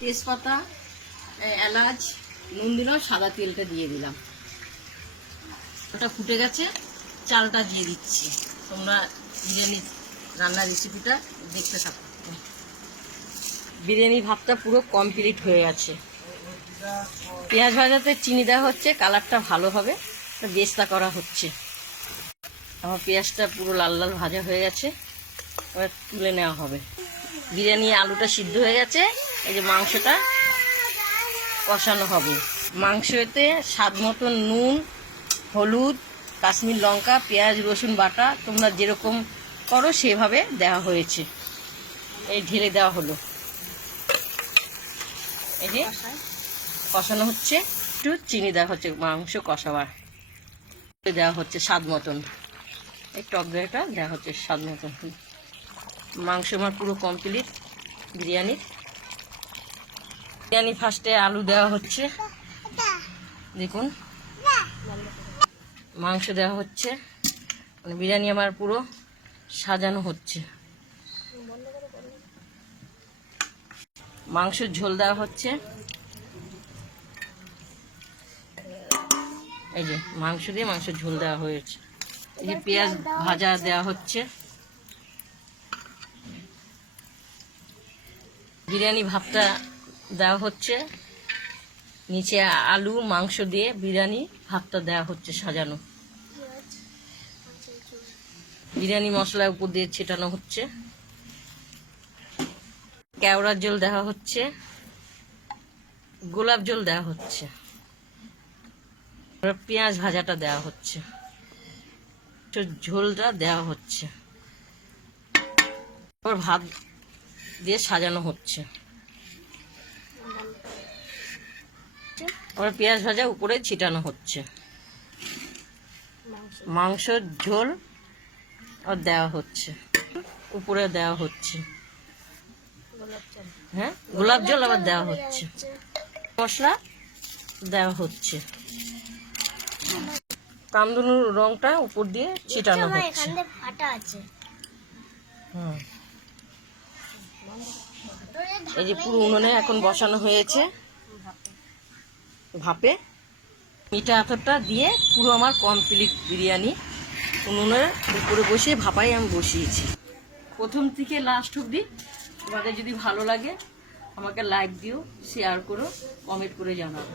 তেজপাতা, এলাচ, নুন দিলাম, সাদা তেলটা দিয়ে দিলাম। ওটা ফুটে গেছে, চালটা দিয়ে দিচ্ছি। তোমরা বিরিয়ানি রান্নার রেসিপিটা দেখতে থাকো। বিরিয়ানি ভাতটা পুরো কমপ্লিট হয়ে গেছে। পেঁয়াজ ভাজাতে চিনি দেওয়া হচ্ছে, কালারটা ভালো হবে, বেস্তা করা হচ্ছে। আমার পেঁয়াজটা পুরো লাল লাল ভাজা হয়ে গেছে, এবার তুলে নেওয়া হবে। বিরিয়ানি আলুটা সিদ্ধ হয়ে গেছে, এই যে মাংসটা কষানো হবে। মাংসতে স্বাদ মতন নুন, হলুদ, কাশ্মীর লঙ্কা, পেঁয়াজ রসুন বাটা তোমরা যেরকম করো সেভাবে দেওয়া হয়েছে। এই ঢেলে দেওয়া হলো, এই যে কষানো হচ্ছে। একটু চিনি দেওয়া হচ্ছে মাংস কষাবার, দেওয়া হচ্ছে স্বাদ মতন। এই টক দইটা দেওয়া হচ্ছে স্বাদ মতন। মাংস আমার পুরো কমপ্লিট বিরিয়ানির। বিরিয়ানি ফার্স্টে আলু দেওয়া হচ্ছে, দেখুন মাংস দেওয়া হচ্ছে, মানে বিরিয়ানি আমার পুরো সাজানো হচ্ছে। মাংসের ঝোল দেওয়া হচ্ছে, এই যে মাংস দিয়ে মাংসের ঝোল দেওয়া হয়েছে। এই যে পেঁয়াজ ভাজা দেওয়া হচ্ছে। বিরিয়ানি ভাতটা দেওয়া হচ্ছে, নিচে আলু মাংস দিয়ে বিরিয়ানি ভাতটা দেওয়া হচ্ছে সাজানো। বিরিয়ানি মশলা উপর দিয়ে ছিটানো হচ্ছে। কেওড়ার জল দেওয়া হচ্ছে, গোলাপ জল দেওয়া হচ্ছে, পেঁয়াজ ভাজাটা দেওয়া হচ্ছে, ঝোলটা দেওয়া হচ্ছে, ভাত দিয়ে সাজানো হচ্ছে। পেঁয়াজ ভাজা উপরে ছিটানো হচ্ছে, মাংসের ঝোল দেওয়া হচ্ছে, উপরে দেওয়া হচ্ছে। হ্যাঁ, গোলাপ জল আবার দেওয়া হচ্ছে, মশলা দেওয়া হচ্ছে, কামদুনুর রংটা উপর দিয়ে ছিটানো হচ্ছে। এই যে পুরো উনুনে এখন বসানো হয়েছে ভাপে। মিঠা আতরটা দিয়ে পুরো আমার কমপ্লিট বিরিয়ানি উনুনের উপরে বসিয়ে ভাপাই আমি বসিয়েছি। প্রথম থেকে লাস্ট অবধি তোমাদের যদি ভালো লাগে আমাকে লাইক দিও, শেয়ার করো, কমেন্ট করে জানাও।